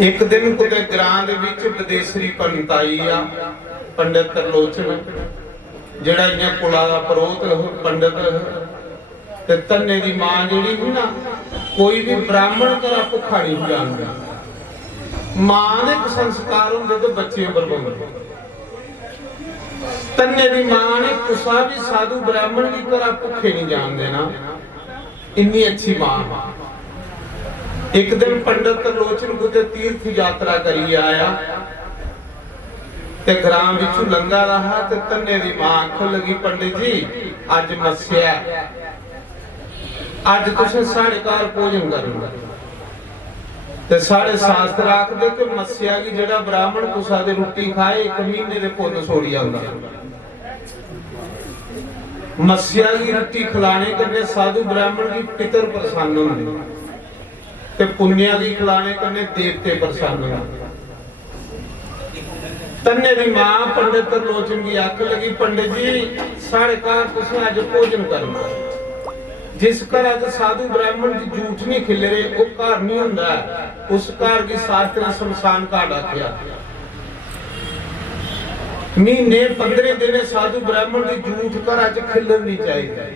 एक दिन कुते ग्रां दे विच विदेशरी पंडित आई आ, पंडित तरलोचन जिहड़ा इन्हां कुला दा परोहत पंडित ते तन्ने दी मां जिहड़ी ही ना, कोई भी ब्राह्मण घरा भुखा नहीं जांदा। मां दे संस्कार हुंदे ते बच्चे बरबाद। तन्ने दी मां ने कुसा भी साधु ब्राह्मण की घरा भुखे नहीं जान देना, इन्नी अच्छी मां। एक दिन पंडित तरलोचन कुते तीर्थ यात्रा करी आया ते ग्रां विचों लंघा रहा ते तन्ने दी मां आखन लगी, पंडित जी अज मस्या, अज तुसीं साढ़े घर भोजन करना। ते साढ़े शास्त्र आखदे कि मस्या की जेड़ा ब्राह्मण कुसा दे रोटी खाए 1 महीने दे पुन्न छोड़ी आंदा। मस्या की रोटी खिलाने कन्ने साधु ब्राह्मण की पितर प्रसन्न होंदे ते पुण्या की खिलाने कन्ने देवते प्रसन्न होंदे। तन्ने दी मां पंडित तरलोचन की आख लगी, पंडित जी साढ़े घर तुसीं अज भोजन करना। जिस घर अज साधु ब्राह्मण की झूठ नहीं खिलरे वो घर नहीं हुंदा, उस घर की शास्त्र शमशान घाट आख्या। महीने 15 दिन साधु ब्राह्मण की झूठ घर अज खिलर नहीं चाहिए।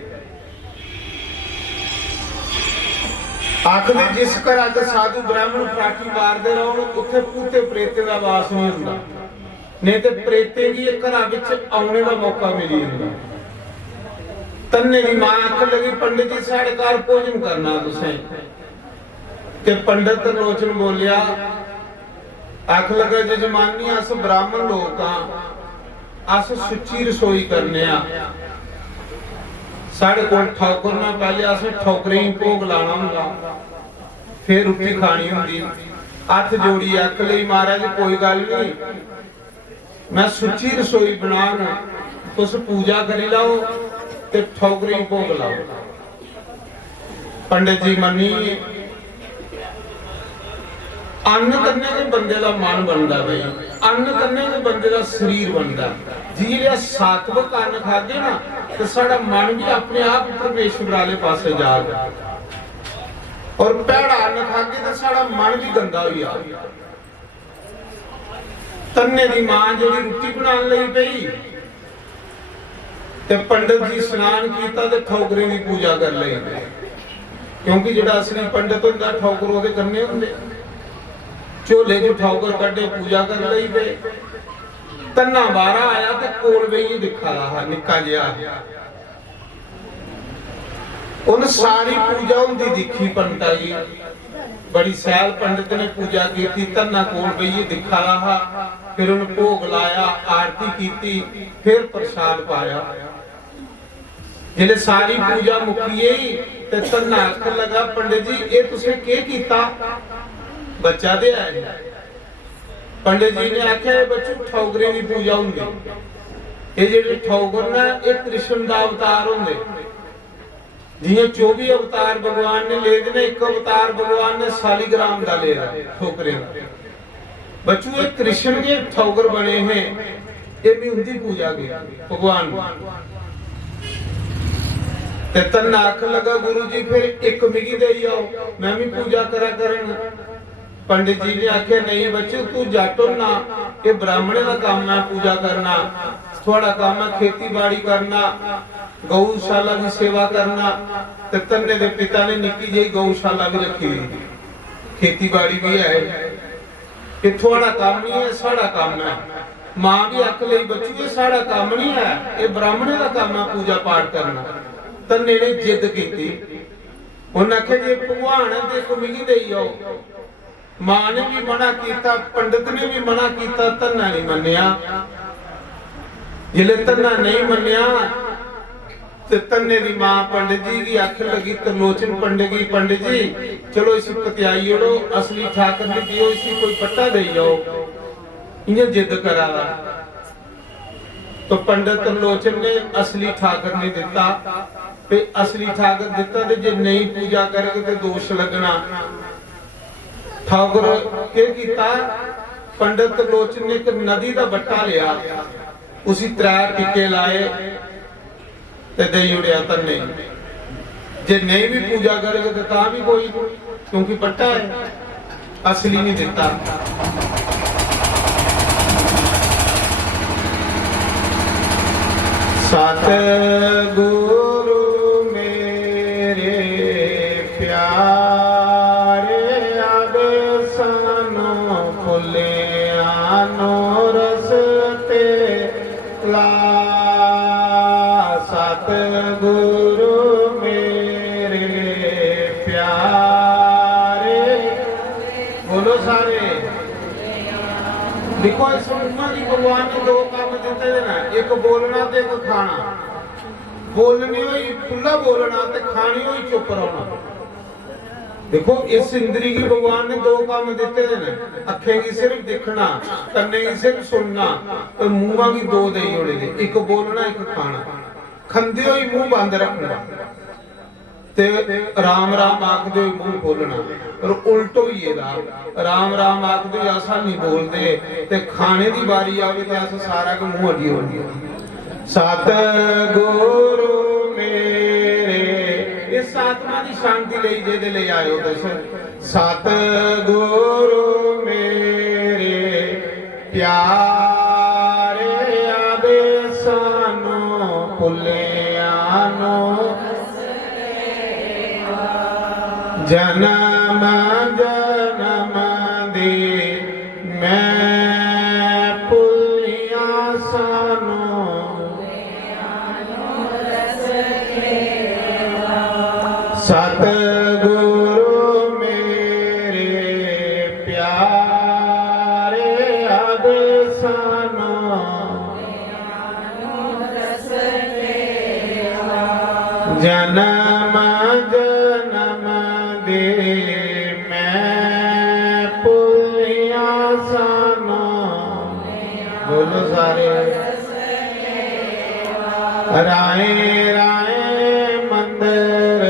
आखदे जिस घर अज साधु ब्राह्मण पटाकी मारदे रहन उत्थे भूते प्रेते दा वास नहीं हुंदा, नहीं ते प्रेते भी घर विच आने का मौका मिली जांदा। तन्ने दी मां आखन लगी, पंडित जी साढ़े घर भोजन करना तुसें। ते पंडित तरलोचन बोलिया, आख लगा जजमानी अस ब्राह्मण लोग हां, अस सुच्ची रसोई करने आ। साढ़े कोल ठौकर ना, पहले असें ठौकरें ही भोग लाना हुंदा, फिर रोटी खानी हुंदी। हत्थ जोड़ी आख लई, महाराज कोई गल नहीं, मैं सुच्ची रसोई बनाना, तुस पूजा करी लाओ ते ठौकरें भोग लाओ। पंडित जी मनी, अन्न करने के बंदे का मन बनता भाई, अन्न करने के बंदे का शरीर बनता। जी सात्विक अन्न खागे ना तो साड़ा मन भी अपने आप परमेश्वर वाले पासे जाएगा, और भैड़ा अन्न खागे तो साड़ा मन भी गंदा हो जाएगा। तन्ने दी मां जी रोटी बनाने लगी पई ते पंडित जी स्नान किया ते ठौकरें की पूजा कर ली, क्योंकि जिहड़ा असली पंडित हुंदा ठौकर ओहदे कन्ने हुंदे। झोले च ठौकर कड्डे पूजा कर ली पे। तन्ना बारा आया ते कोल बेही दिखा रहा निक्का जिहा, उन सारी पूजा हुंदी दिखी पंडिता जी, बड़ी सैल पंडित ने पूजा की। तन्ना कोल बेही दिखा रहा, फिर उन भोग लाया, आरती की, फिर प्रसाद पाया। जिले सारी पूजा मुकी ते तन्ना आखन लगा, पंडित जी ये तुसें के कीता? बच्चा दे आए। पंडित जी ने आख्या, बच्चों ठौकरें की पूजा हुंदी, ये जेडे ठौकर ना ये कृष्ण दा अवतार हुंदे। जियां 24 अवतार भगवान ने ले देने, एक अवतार भगवान ने शालिग्राम दा ले रहा ठोकरें दा। बच्चों ये कृष्ण के ठौकर बने हैं, ये भी उनकी पूजा की भगवान। ते तन्ना आखन लगा, गुरु जी फिर एक मिगी दे आओ, मैं भी पूजा करा करन। पंडित जी ने आख्या, नहीं बच्चों तू जट ना, ये ब्राह्मणे का काम है पूजा करना, थोड़ा काम है खेती बाड़ी करना, गौशाला की सेवा करना। ते तन्ने दे पिता ने निक्की जी गौशाला भी रखी हुई, खेती बाड़ी भी है, ये थोड़ा काम नहीं है, साड़ा काम है। मां भी आख लई, बच्चों ये साड़ा काम नहीं है, ये ब्राह्मणे का काम है पूजा पाठ करना। तन्ने ने जिद की, उन्हें आख्या जे भगवान है ते को मिगी दे आओ। मां ने भी मना किया, पंडित ने भी मना किया, तन्ना नहीं मन्निया। जिले तन्ना नहीं मन्निया ते तन्ने दी मां पंडित जी की आखन लगी, तरलोचन पंडित जी, पंडित जी चलो इसी पतियाई ओढ़ो, असली ठाकर ने दियो, इसी कोई पट्टा दे जाओ। इन्हें जिद करा तो पंडित तरलोचन ने असली ठाकर ने दिता, ते असली ठाकर दिता, ते जे नहीं पूजा करेगा तो दोष लगना। ठाकुर के कीता, पंडित तरलोचन ने एक नदी का बट्टा लिया, उसी 3 टिक्के लाए ते दई उड़िया तन्ने। जे नहीं भी पूजा करेगा तो भी कोई, क्योंकि बट्टा है। असली नहीं दिता। सतगुरु मेरे प्यारे आदेशानो भुलियानो रस्ते ला। सतगुरु मेरे प्यारे, बोलो सारे। देखो इस उम्मा की भगवान ने दो काम दिते ना, एक बोलना ते एक खाना। बोलनी हुई खुला बोलना ते खानी हुई चुप रहना। देखो इस इंद्री की भगवान ने दो काम दिते ना, अखे की सिर्फ दिखना, कन्ने की सिर्फ सुनना, तो मुंह की दो दे जोड़े ने, एक बोलना एक खाना। खंदे हुई मुंह बंद रखना ते राम राम आखदे हुई मुंह बोलना, और उल्टो ही है राम राम आखदे हुई असा नहीं बोलते ते खाने की बारी आवे ते अस सारा के मुंह अड्डी होंदी। सतगुरु मेरे, इस आत्मा की शांति ले जे ले आयो दस। सतगुरु मेरे प्यारे आदेशानो भुलियानो जन्म जन्म दे मैं भुलिया सानो। सतगुरु मेरे प्यारे आदेशानो जन्म जन्म दे मैं भुलिया सानो। बोलो सारे। राय राय मंदिर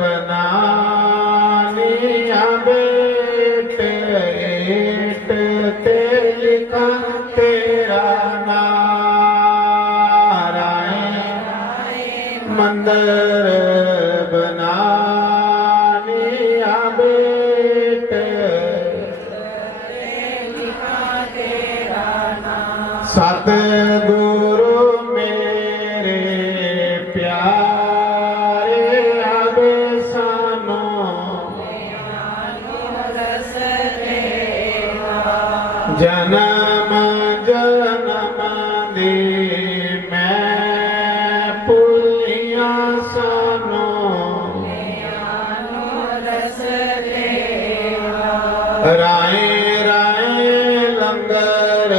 बनानी बेट एट ते लिखा तेरा नारायण। मंदिर बनानी बेट सतगुरु मेरे प्यारे आदेशानो जन्म जन्म दे मैं भुलिया सानो। राय राय लंगर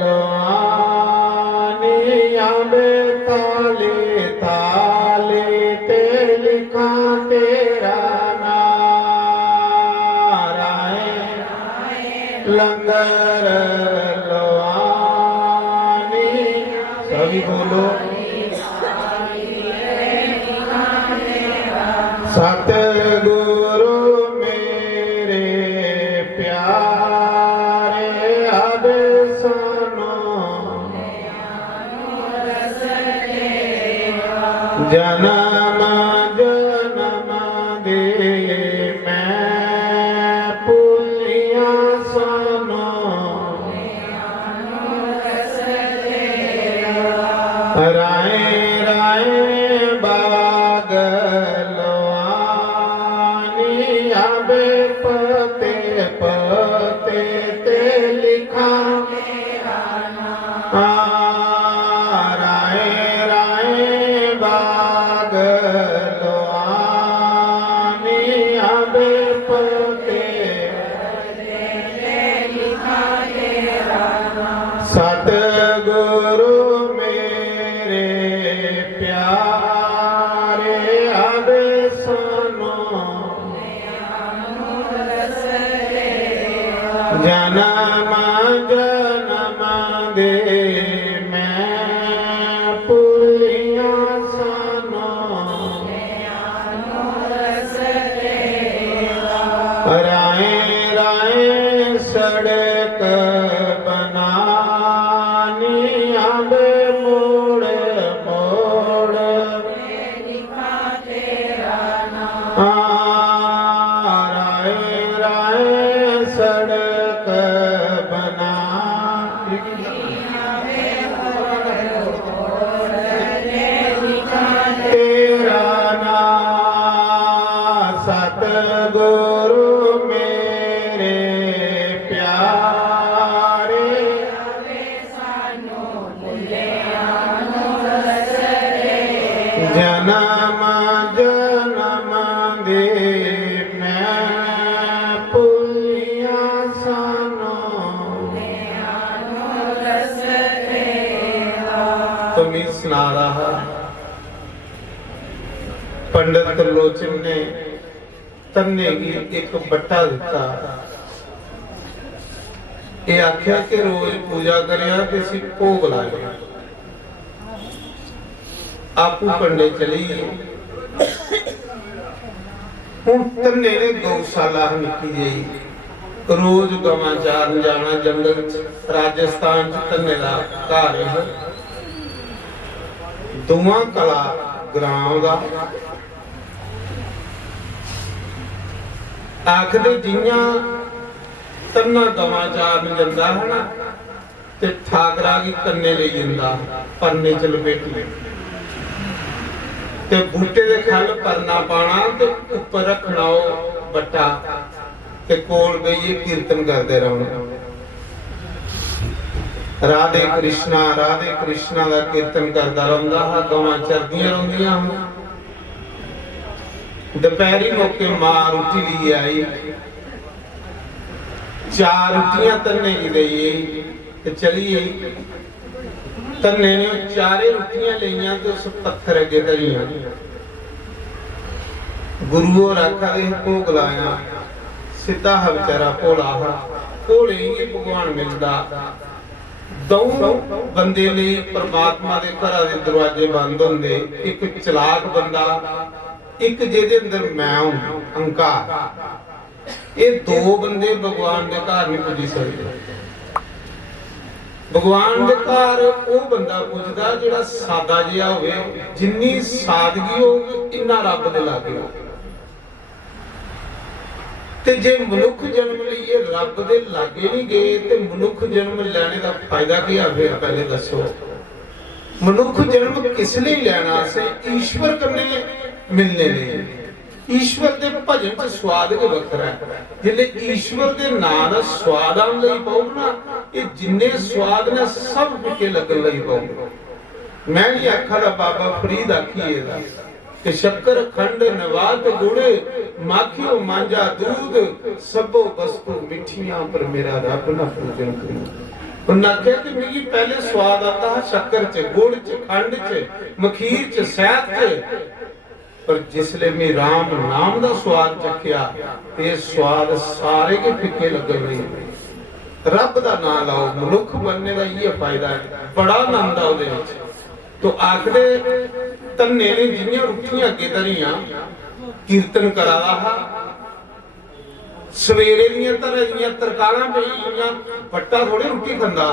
लोआनी ताले ताले ते लिखा तेरा नारायण। लंगर लोआनी सभी बोलो। सतगुरु मेरे प्यारे आदेशानो जन्म जन्म दे मैं भुलिया सानो। राय राय बाग लोआनी पते पते ते लिखा राय राय बाग लोआनी पते सतगुरु मेरे प्यारे आदेशानो जन्म जन्म दे मैं भुलिया सानो। राय राय सड़क बनानी मोड़ मोड़ राय राय सड़क बना तेरा नाम सतगुरु मेरे प्यारे जन्म जन्म दे मैं पुलिया सानो तुम्हें सुना रहा पंडित त्रिलोचन ने तन्ने की एक बट्टा दिता ये आख्या कि रोज पूजा करिया ते सी भोग लाया आपू पंडे चली हुण तन्ने ने गौशाला निकी जी रोज गवां चारन जाना जंगल राजस्थान च तन्ने दा घर है दुआ कला ग्राम दा आखदे जियां तन्ना गवां चारन जांदा है ना ते ठाकरा की कन्ने ले जांदा परने च लपेटी ते बूटे दे खल परना पाना ते ऊपर रखना ओ बट्टा ते कोल बेइये कीर्तन करदे रहना राधे कृष्णा दा कीर्तन करदा रहुंदा हा गवां चरदियां रहुंदियां दोपहरी मौके मां रोटी ली आई 4 रोटियां तन्ने की दई ते चली आई तन्ने ने 4 रोटियां लईयां ते उस पत्थर अगे धरियां गुरु रखा दे भोग लाया सीधा हा बेचारा भोला हा भोले ही भगवान मिलदा दोनों बंदे लिए परमात्मा दे घरां दे दरवाजे बंद हुंदे एक चलाक बंदा एक जेदे अंदर मैं हूं अहंकार ये 2 बंदे भगवान दे घर नहीं पुजी सकदे भगवान दे घर वो बंदा पुजदा जेड़ा सादा जिहा होवे जिन्नी सादगी होगी इन्ना रब दे लागे ते जे मनुख जन्म लईए रब दे लागे नहीं गए ते मनुख जन्म लेने दा फायदा की है फिर पहले दसो मनुख जन्म किस लिए लेना से ईश्वर कन्ने मिलने लिए ईश्वर दे भजन च स्वाद के वखरा है जिले ईश्वर दे नाम दा स्वाद आउण लई पाउगा ना ये जिन्ने स्वाद ने सब फिके लगन लई पाउगा मैं नहीं आखा दा बाबा फरीद आखीए दा कि शक्कर खंड नवात गुड़ माखियो मांजा दूध सबो वस्तु मिठियां पर मेरा रब ना पूजन करी उन्हें आख्या कि मेरी पहले स्वाद आता है शक्कर च गुड़ च खंड च मखीर च शहद च पर जिसले मैं राम नाम दा स्वाद चखिया ते स्वाद सारे के फिके लगन लगे रब दा नाम लाओ मनुख बनने का ये फायदा है बड़ा आनंद आ उहदे विच तो आखदे तन्ने ने जिन्नियां रुटियां अगे धरियां कीर्तन करा रहा सवेरे दियां तरह तरकारां पईयां बट्टा थोड़े रोटी खांदा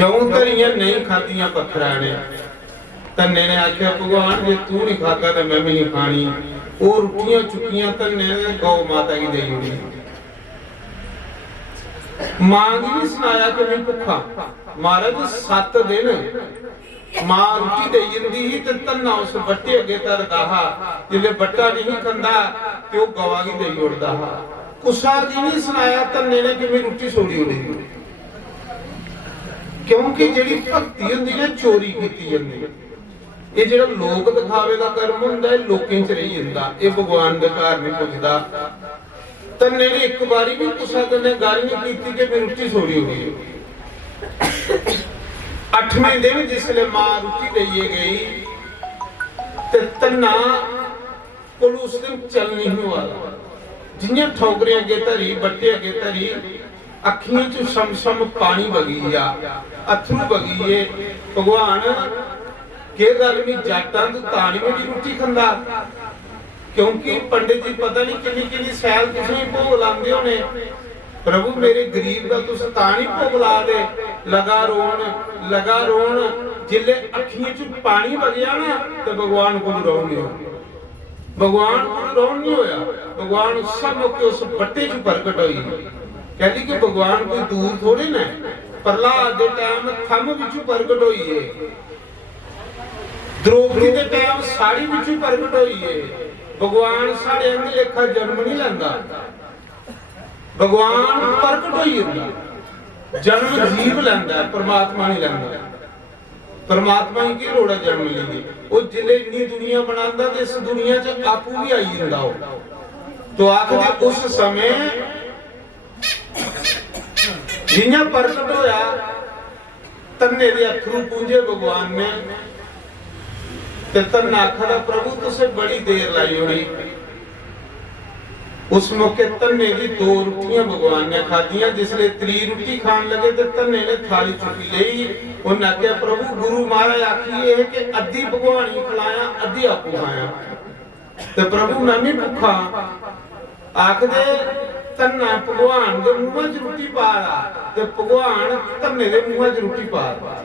जऊं धरियां नहीं खादियां पत्थरां ने तन्ने ने आख्या भगवान जे तू नहीं खाता तो मैं भी नहीं खानी वो रोटियां चुकियां तन्ने ने गौ माता की देई उड़ी मां की भी सुनाया कि मैं भुखा महाराज 7 दिन मां रोटी दे जंदी ही ते तन्ना उस बट्टे अगे तरदा हा जिले बट्टा नहीं खांदा ते ओ गवा की देई उड़दा हा कुसा की नहीं सुनाया तन्ने ने कि मैं रोटी छोड़ी उड़ी क्योंकि जेड़ी भक्ति हुंदी ने चोरी कीती जंदी ये जेड़ा लोक दिखावे दा कर्म हुंदा है लोकें च रही जंदा ये भगवान दे घर नहीं पुजदा तन्ने ने एक बारी भी कुसा कन्ने गल नहीं कीती कि मैं रोटी छोड़ी हुई 8वें दिन जिसले मां रोटी देइए गई ते तन्ना कोल उस दिन चल नहीं हुआ जिन्ने ठोकरे अगे धरी बट्टे अगे धरी अखियां च शम शम पानी बगी आ अथरू बगीए भगवान के गल में जाटां तू तानी मेरी रोटी खंदा क्योंकि पंडित जी पता नहीं किन्नी किन्नी सैल तुसीं भोग लांदे होने प्रभु मेरे गरीब दा तुस तानी भोग ला दे लगा रोण जिले अखियां च पानी बगया ना ते भगवान को रोने भगवान को रौन नहीं होया, भगवान सब मौके उस बट्टे च प्रकट हुई। कहती कि भगवान कोई दूर थोड़े ना, प्रहलाद दे टाइम थम विचों प्रकट हुई है, द्रौपदी दे टाइम साड़ी विचों प्रकट हुई है। भगवान साढ़े अंग लेखा जन्म नहीं लैंदा, भगवान प्रकट होई हुंदा, जन्म जीव लैंदा, परमात्मा नहीं लैंदा। परमात्मा ही की लोड़ है जन्म लेने, वो जिले इन्नी दुनिया बनांदा ते इस दुनिया च आपू भी आई हुंदा हो। तो आखदे उस समय जियां प्रकट होया, तन्ने दे अथरू पूंजे भगवान ने, ते तन्ना आखदा प्रभु तुसे बड़ी देर लाई होनी। उस मौके तन्ने दी 2 रोटियां भगवान ने खादियां। जिसले 3 रोटी खान लगे तो तन्ने ने थाली चुकी लई। उन्हें आख्या प्रभु गुरु महाराज आखी है कि अद्धी भगवान ही खिलाया, अद्धी आपू खाया। तो प्रभु मैं नहीं भुखा, आखदे तन्ना भगवान दे मुंह च रोटी पा रहा, ते भगवान तन्ने दे मुंह च रोटी पा रहा।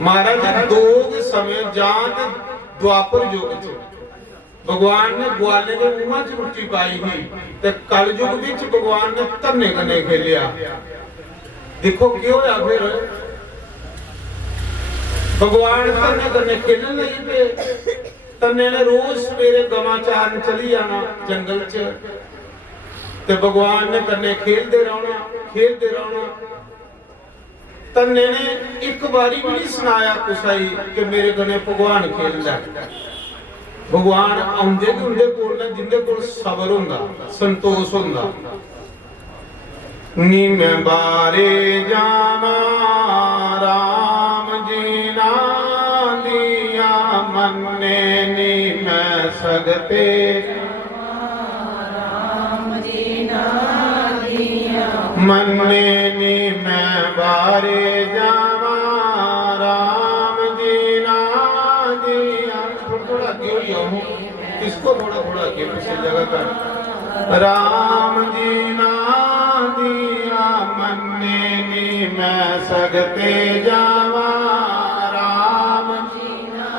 महाराज 2 समय जां ते द्वापर युग च भगवान ने ग्वाले के मुंह च रोटी पाई ही, ते कलयुग विच भगवान ने तन्ने कन्ने खेलिया। देखो की होया फिर, भगवान तन्ने कन्ने खेलन लगी पे। तन्ने ने रोज सवेरे गवां चारन चली जाना जंगल च, ते भगवान ने कन्ने खेलदे रहना, खेलदे रहना। तन्ने ने एक बारी भी नहीं सुनाया कुसाई कि मेरे कन्ने भगवान खेलदा। भगवान आउंदे भी उंदे कोल ने जिंदे कोल सबर हुंदा, संतोष हुंदा। नी मैं बारे जावा राम जी ना दिया मन्ने, नी मैं सगते राम जी ना दिया मन्ने, नी मैं बारे जावा राम जी ना दिया। थोड़ा क्यों हूँ, इसको थोड़ा थोड़ा क्यों किसी जगह पर राम जी ना दिया मन्ने, नी मैं सगते जावा राम जी ना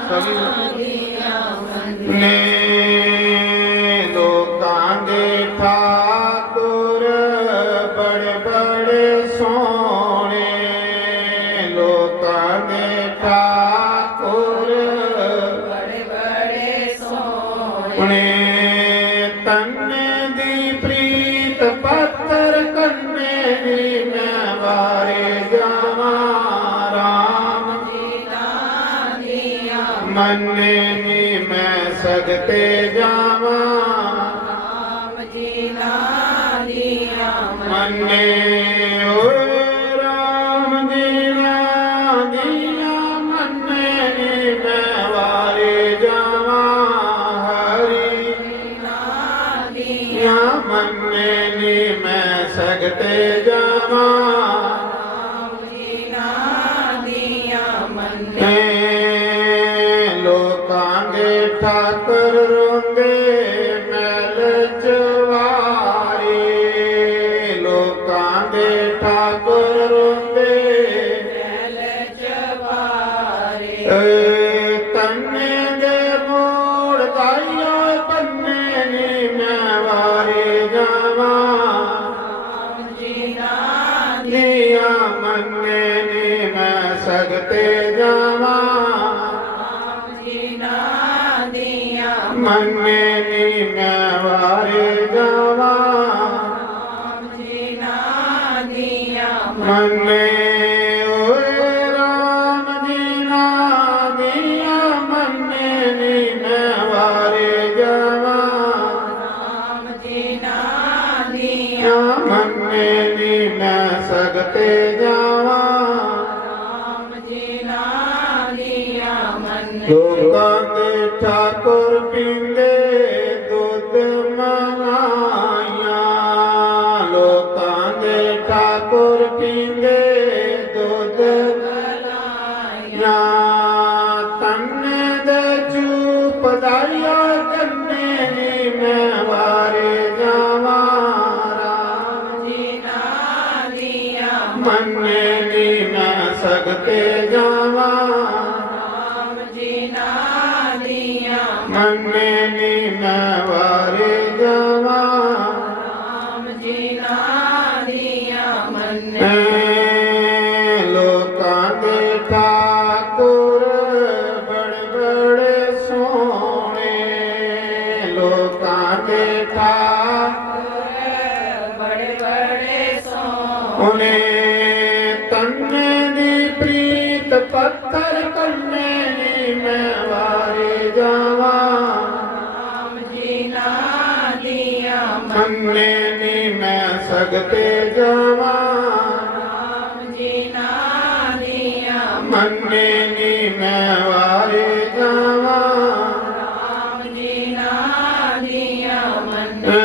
दिया मन्ने। लोकां दे ठाकुर बड़े बड़े सोने, लोकां दे ठाकुर बड़े बड़े सोने। तन्ने दी प्रीत पत्थर कन्ने, नी मैं बारे जावा राम जी ना दिया मन्ने, नी मैं सगते जावा राम जी ना दिया मन्ने। ओ राम जी ना दिया मन्ने, नी मैं बारे जावा हरि ना दिया मन्ने, नी मैं सगते जावा राम जी ना दिया मन्ने। लोकां दे ठाकुर रोंदे मैल चवारे, लोकां दे ठाकुर रोंदे मैल चवारे। तन्ने दे मोड़ दाइया पन्ने, नी मैं वारे जावा राम जी ना दिया मन्ने, नी मैं सगते जावा राम जी ना दिया मन्ने, नी मैं वारे जावा राम जी ना दिया मन्ने। ओ राम जी ना दिया मन्ने, नी मैं वारे जावा राम जी ना दिया मन्ने, नी मैं सगते जावा राम जी ना दिया मन्ने। लोकां दे ठाकुर पींदे दुध मलाइया, लोकां दे ठाकुर पींदे दुध मलाइया। तन्ने दे चूप दाइया कन्ने, नी मैं वारे जावा राम जी ना दिया मन्ने, नी मैं सगते जावा राम जी ना दिया मन्ने। ਮੰਨੇ ਨੀ ਮੈਂ ਵਾਰੇ ਜਾਵਾਂ ਰਾਮ ਜੀ ਨਾਂ ਦੀਆਂ ਮੰਨੇ ਲੋਕਾਂ ਦੇ ਠਾਕੁਰ ਬੜੇ ਬੜੇ ਸੋਹਣੇ ਲੋਕਾਂ ਦੇ ਠਾਕੁਰ ਬੜੇ ਬੜੇ ਸੋਹਣੇ ਉਹਨੇ ਤੰਨੇ ਦੀ ਪ੍ਰੀਤ ਪੱਥਰ ਕੰਨੇ ਨੀ ਮੈਂ ਵਾਰੇ ਜਾਵਾਂ ਰਾਮ ਜੀ ਨਾਂ ਦੀਆਂ ਮੰਨੇ ਨੀ ਮੈਂ ਸਗਤੇ ਜਾਵਾਂ ਰਾਮ ਜੀ ਨਾਂ ਦੀਆਂ ਮੰਨੇ ਨੀ ਮੈਂ ਵਾਰੇ ਜਾਵਾਂ ਰਾਮ ਜੀ ਨਾਂ ਦੀਆਂ ਮੰਨੇ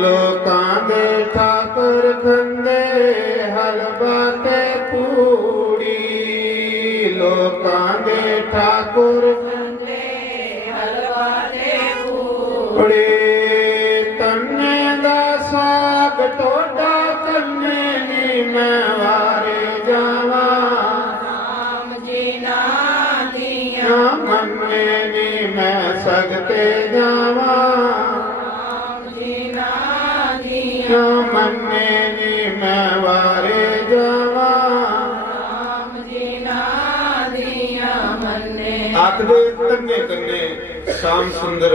ਲੋਕਾਂ ਦੇ ਠਾਕੁਰ ਖੰਦੇ ਹਲਵਾ ਤੇ ਪੂੜੀ ਲੋਕਾਂ ਦੇ ਠਾਕੁਰ ਖੰਡੇ ਹਲਵਾ ਤੇ ਪੂੜੀ ਤੰਨੇ ਦਾ ਸਾਗ ਟੋਡਾ ਕੰਨੇ ਨੀ ਮੈਂ ਵਾਰੇ ਜਾਵਾਂ ਰਾਮ ਜੀ ਨਾਂ ਦੀਆਂ ਨਾ ਮੰਨੇ ਨੀ ਮੈਂ ਸਗਤੇ ਜਾਵਾਂ ਰਾਮ ਜੀ ਨਾਂ ਦੀਆਂ ਨਾ ਮੰਨੇ ਨੀ ਮੈਂ ਵਾਰੇ ਜਾਵਾਂ ਰਾਮ ਜੀ ਨਾਂ ਦੀਆਂ ਮੰਨੇ ਆਖਦੇ ਤੰਨੇ ਕੰਨੇ ਸ਼ਾਮ ਸੁੰਦਰ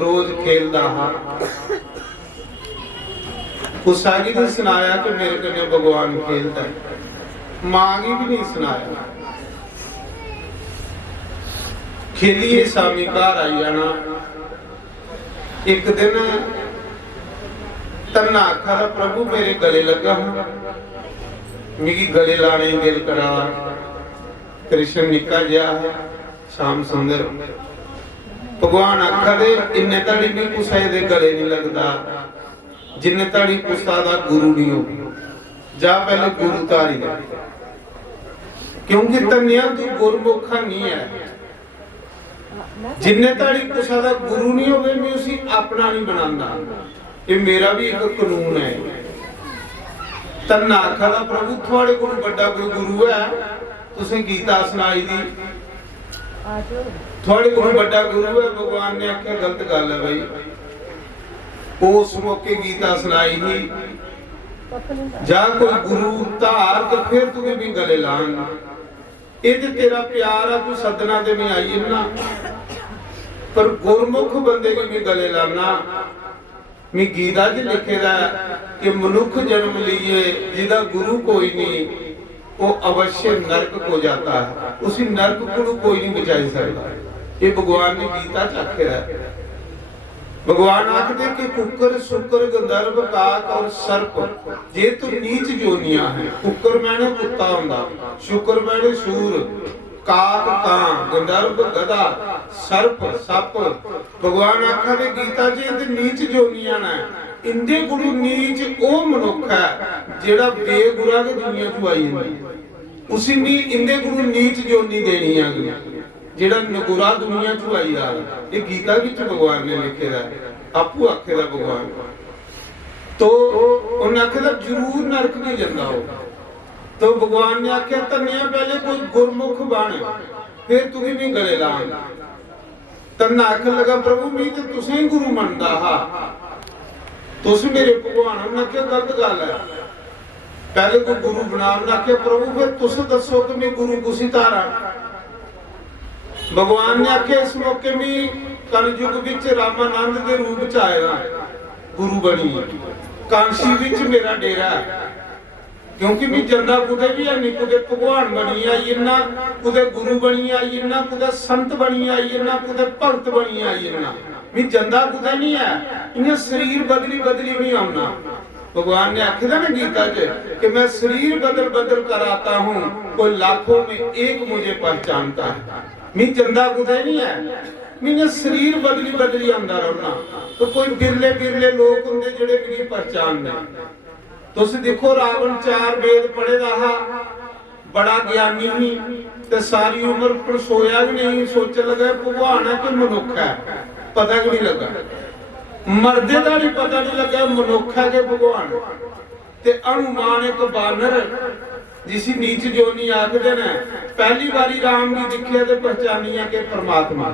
ਰੋਜ਼ ਖੇਲਦਾ ਹਾਂ ਉਸ ਸਾਗੀ ਨੇ ਸੁਣਾਇਆ ਕਿ ਮੇਰੇ ਕੰਨੇ ਭਗਵਾਨ ਖੇਲਦਾ ਹੈ। ਮਾਂ ਕੀ ਵੀ ਨਹੀਂ ਸੁਣਾਇਆ ਖੇਲੀਏ ਸਾਮੀ ਘਰ ਆਈ ਜਾਣਾ ਇੱਕ ਦਿਨ ਤੰਨਾ ਆਖਾ ਪ੍ਰਭੂ ਮੇਰੇ ਗਲੇ ਲੱਗਾ ਹਾਂ ਮੇਰੀ ਗਲੇ ਲਾਣੇ ਦਿਲ ਕਰਾ ਕ੍ਰਿਸ਼ਨ ਨਿੱਕਾ ਜਿਹਾ ਹੈ ਸ਼ਾਮ ਸੁੰਦਰ ਭਗਵਾਨ ਆਖਾ ਦੇ ਇੰਨੇ ਤਾੜੀ ਵੀ ਕੁਸਾਏ ਦੇ ਗਲੇ ਨਹੀਂ ਲੱਗਦਾ ਜਿੰਨੇ ਤਾੜੀ ਕੁਸਾ ਦਾ ਗੁਰੂ ਨਹੀਂ ਹੋ ਜਾ ਪਹਿਲੇ ਗੁਰੂ ਤਾਰੀ ਦੇ ਕਿਉਂਕਿ ਤੰਨਿਆ ਤੂੰ ਗੁਰਮੁਖਾ ਨਹੀਂ ਹੈ ਜਿੰਨੇ ਤਾੜੀ ਕੁਸਾ ਦਾ ਗੁਰੂ ਨਹੀਂ ਹੋਵੇ ਮੈਂ ਉਸੇ ਆਪਣਾ ਨਹੀਂ ਬਣਾਉਂਦਾ ਇਹ ਮੇਰਾ ਵੀ ਇੱਕ ਕਾਨੂੰਨ ਹੈ ਤੰਨਾ ਆਖਾ ਦਾ ਪ੍ਰਭੂ ਤੁਹਾਡੇ ਕੋਲ ਵੱਡਾ ਕੋਈ ਗੁਰੂ ਹੈ ਤੁਸੀਂ ਗੀਤਾ ਸੁਣਾਈ ਦੀ ਤੁਹਾਡੇ ਕੋਲ ਵੱਡਾ ਗੁਰੂ ਹੈ ਭਗਵਾਨ ਨੇ ਆਖਿਆ ਗਲਤ ਗੱਲ ਹੈ ਬਈ ਉਸ ਮੌਕੇ ਗੀਤਾ ਸੁਣਾਈ ਹੀ ਜਾ ਕੋਈ ਗੁਰੂ ਧਾਰ ਤੇ ਫਿਰ ਤੂੰ ਵੀ ਗਲੇ ਲਾਣ ਇਹ ਤੇ ਤੇਰਾ ਪਿਆਰ ਆ ਤੂੰ ਸੱਦਣਾ ਤੇ ਮੈਂ ਆਈ ਨਾ ਪਰ ਗੁਰਮੁਖ ਬੰਦੇ ਨੂੰ ਵੀ ਗਲੇ ਲਾਣਾ ਮੈਂ ਗੀਤਾ 'ਚ ਲਿਖੇਦਾ ਕਿ ਮਨੁੱਖ ਜਨਮ ਲਈਏ ਜਿਹਦਾ ਗੁਰੂ ਕੋਈ ਨਹੀਂ वो अवश्य नरक को जाता है उसी नरक को कोई नहीं बचा सकता ये भगवान ने गीता च आख्या है भगवान आखदे कि कुकर शुकर गंधर्व काक और सर्प जे तो नीच जोनियां हैं कुकर मैंने कुत्ता हुंदा शुकर मैंने सूर काक कां गंधर्व गधा सर्प सप भगवान आखा दे गीता च ते नीच जोनियां ने इंदे गुरु नीच ओ मनुख है जेड़ा बेगुरा के दुनिया च आई है उसी भी इंदे गुरु नीच जोनी देनी है जेड़ा नगुरा दुनिया च आई आ ये गीता विच भगवान ने लिखे है आपू आखे दा भगवान तो उन्हें आखे दा जरूर नरक नहीं जांदा हो तो भगवान ने आखे तन्निया पहले कोई गुरमुख बन फिर तू भी गले लान तन्ना आखन लगा प्रभु मैं ते तुसें ही गुरु मनदा हा तुस मेरे भगवान ने क्या गलत गल है पहले को गुरु बना ना के प्रभु फिर तुस दसो कि मैं गुरु कुसी तारा भगवान ने आखे इस मौके में कलयुग विच रामानंद के रूप च आया गुरु बनी कांशी विच मेरा डेरा क्योंकि मैं जंदा कुदे भी है नहीं कुदे भगवान बनी आई ना कुदे गुरु बनी आई ना कुदे संत बनी आई ना कुदे भगत बनी आई ना मैं जंदा कुदे नहीं है इन्हें शरीर बदली बदली नहीं आना भगवान ने आखिर ना गीता च कि मैं शरीर बदल बदल कर आता हूँ कोई लाखों में एक मुझे पहचानता है मैं जंदा कुदे नहीं है मैं शरीर बदली बदली आंदा रहना तो कोई बिरले बिरले लोग होंगे जेड़े मेरी पहचान ने तुसी देखो रावण 4 वेद पढ़े रहा बड़ा ज्ञानी ही ते सारी उम्र पर सोया भी नहीं सोच लगा भगवान है कि मनुख है पता भी नहीं लगा मर्दे का भी पता नहीं लगा मनुख है कि भगवान ते हनुमान एक बानर जिसी नीच जोनी आखदे ने पहली बारी राम की दिखिया ते पहचानिया के परमात्मा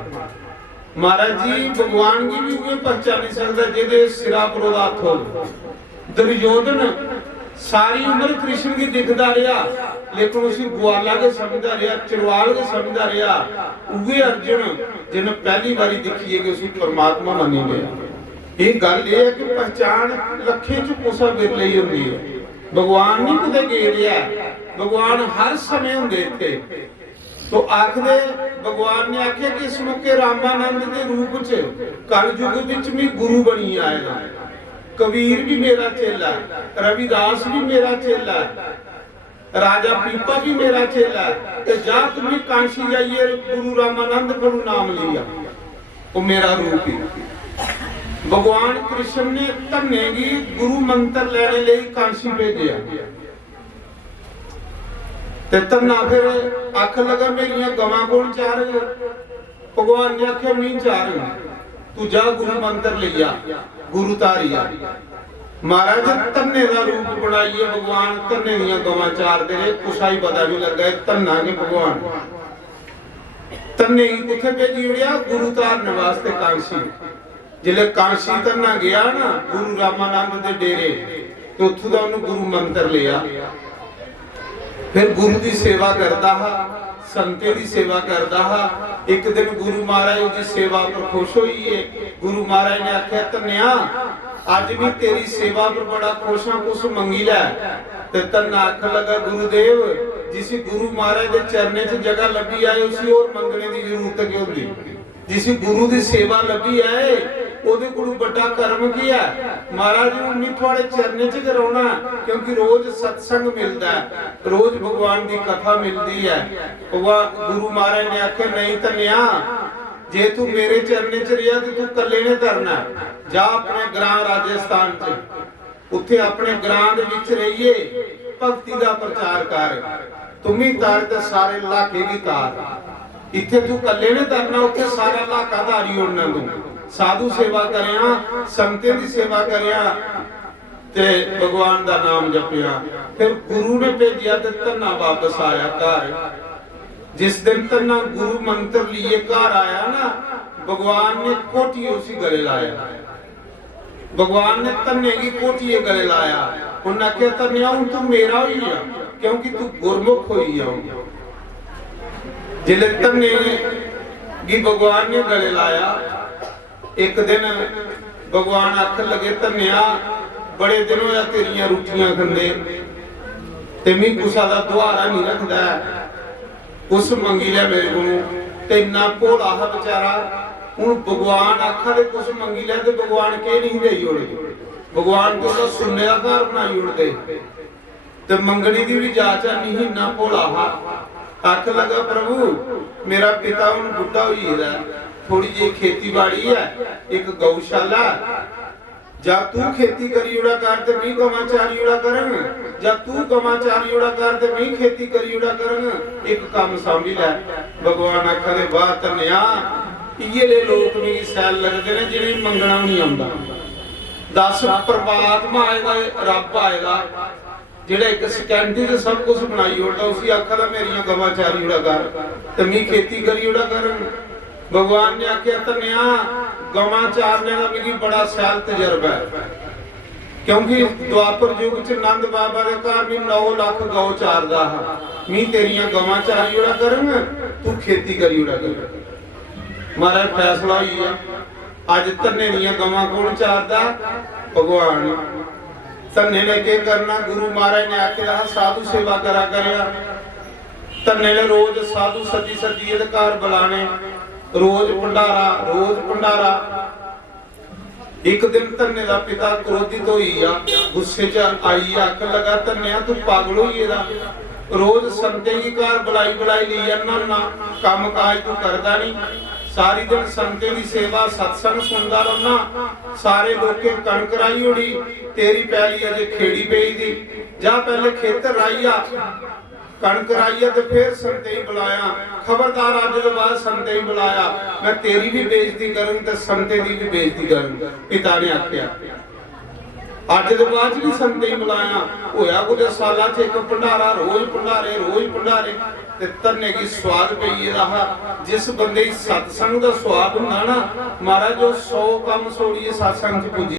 महाराज जी भगवान की भी उन्हें पहचान नहीं सकता जिहदे सिरा पर ओदा हत्थ हो। दुर्योधन सारी उम्र कृष्ण की दिखदा रहा, लेकिन उसी ग्वाला के समझदा रहा, चरवाल के समझदा रहा। उहे अर्जुन जिन्हें पहली बारी दिखी है कि उसी परमात्मा मनी गया। ये गल ये है कि पहचान लखे च कोसा बिरले ही होंदी है। भगवान नहीं किते गेरिया, भगवान हर समय हुंदे थे। तो आखदे भगवान ने आख्या कि इस मौके रामानंद के रूप च कलयुग विच भी गुरु बनी आएगा। कबीर भी मेरा चेला, रविदास भी मेरा चेला, राजा पीपा भी मेरा चेला। ते जा तुम्हें कांशी जाइए गुरु रामानंद को नाम लिया, वो मेरा रूप ही। भगवान कृष्ण ने धन्नेगी गुरु मंत्र लेने लिए कांशी भेजा। ते धन्ना फिर आख लगा मेरिया गवां कौन चार। भगवान ने आख्या मैं चार, तू जा गुरु मंत्र लिया, गुरु तारिया। महाराज धन्ने का रूप बनाइए भगवान, धन्ने दियां गवां चार दे रहे। कुछ ही पता नहीं लगा धन्ना के भगवान धन्ने की कुछ भेजी उड़िया गुरु तारने वास्ते कांशी। जिले कांशी धन्ना गया ना गुरु रामानंद के डेरे, तो उथों दा उन्हें गुरु मंत्र लिया। फिर गुरु की सेवा करता हा, संते की सेवा करता हा। एक दिन गुरु महाराज की सेवा पर खुश हुई है। गुरु महाराज ने आख्या धन्या अज भी तेरी सेवा पर बड़ा खुश हाँ, कुछ मंगी लै। ते धन्ना आख लगा गुरुदेव जिस गुरु महाराज के चरने च जगह लभी आए उसी और मंगने की जरूरत क्यों होंदी। जिस गुरु की सेवा लभी आए ओदे कोल बड़ा कर्म की है। महाराज उन्नी थोड़े चरने च कराउणा, क्योंकि रोज सत्संग मिलता है, रोज भगवान की कथा मिलती है। गुरु महाराज ने आख्या नहीं धन्या जे तू मेरे चरने च रिया तो तू कल्ले ने तरना। जा अपने ग्रां राजस्थान च, उत्थे अपने ग्रां दे विच रहिए, भक्ति का प्रचार कर। तुम्ही तार ते सारे इलाके की तार। इत्थे तू कल्ले ने तरना, उत्थे सारा इलाका धारी होना। तू साधु सेवा करिया, संते की सेवा करिया, ते भगवान का नाम जपिया। फिर गुरु ने भेजिया ते धन्ना वापस आया घर। जिस दिन धन्ना गुरु मंत्र लिए घर आया ना, भगवान ने कोठी उसी गले लाया। भगवान ने धन्ने की कोठी गले लाया। उन्हें आख्या धन्या हूं तू मेरा ही है, क्योंकि तू गुरमुख हुई है। जिले धन्ने की भगवान ने गले लाया, एक दिन भगवान आख लगे धन्या बड़े दिन होया तेरिया रोटियां खंदे ते मैं कुसा दा दुआरा नहीं रखदा। कुछ मंगी लिया मेरे को ते इन्ना भोला हा बेचारा। हुण भगवान आखा दे कुछ मंगी लिया ते भगवान के नहीं देई ओड़े। भगवान को तो सुन्ने दा घर बनाई ओड़दे ते मंगने की भी जांच नहीं। इन्ना भोला हा। आख लगा प्रभु मेरा पिता हुण बुढ़ा होई गेदा, थोड़ी जी खेती बाड़ी है, एक गौशाला। जा तू खेती करी उड़ा कर ते मैं गवां चारी उड़ा करन, जा तू गवां चारी उड़ा कर ते मैं खेती करी उड़ा करन। एक काम सांभी लै। भगवान आखा दे वाह धन्या इये ले लोक मेरी सैल लगदे ने जिन्हें मंगना नहीं आंदा। दस परमात्मा आएगा, रब आएगा जेड़ा एक सेकंड च सब कुछ बनाई ओड़दा, उसी आखा दा मेरियां गवां चारी उड़ा कर ते मैं खेती करी उड़ा करन। भगवान ने आख्या धन्या गवां चारने का मेरी बड़ा सैल तजर्बा है, क्योंकि द्वापर युग च नंद बाबा के घर भी 9 लाख गौ चारदा हा। मैं तेरियां गवां चारी उड़ा करन, तू खेती करी उड़ा कर। महाराज फैसला हुई है। अज धन्ने दियां गवां कौन चारदा? भगवान। धन्ने ने क्या करना? गुरु महाराज ने आख्या साधु सेवा करा करया। धन्ने ने रोज साधु सदी सदी घर बुलाने, रोज भंडारा, रोज भंडारा। एक दिन धन्ने का पिता क्रोधित होई, गुस्से च आई, आख लगा धन्या तू पागल होई गेदा, रोज संते की घर बुलाई बुलाई ली जाना ना, काम काज तू करदा नहीं। सारी दिन संते की सेवा सत्संग सुनदा रहना, सारे लोके कणक राई उड़ी, तेरी पैली अजे खेड़ी पई दी। जा पहले खेतर राईया, कणक राईया ते फिर संते ही बुलाया। खबरदार अज के बाद संते ही बुलाया, मैं तेरी भी बेइज्जती करूं ते संते दी भी बेइज्जती करूं। पिता ने आख्या ਅੱਜ ਦੇ ਬਾਅਦ ਵੀ ਸੰਤੇ ਹੀ ਬੁਲਾਇਆ ਹੋਇਆ ਕੁਝ ਸਾਲਾਂ 'ਚ ਇੱਕ ਭੰਡਾਰਾ ਰੋਜ਼ ਭੰਡਾਰੇ ਤੇ ਧੰਨੇ ਕੀ ਸਵਾਦ ਪਈ ਇਹਦਾ ਜਿਸ ਬੰਦੇ ਦੀ ਸਤਸੰਗ ਦਾ ਸਵਾਦ ਹੁੰਦਾ ਨਾ ਮਹਾਰਾਜ ਉਹ 100 ਕੰਮ ਸੋੜੀਏ ਸਤਸੰਗ 'ਚ ਪੁੱਜੀ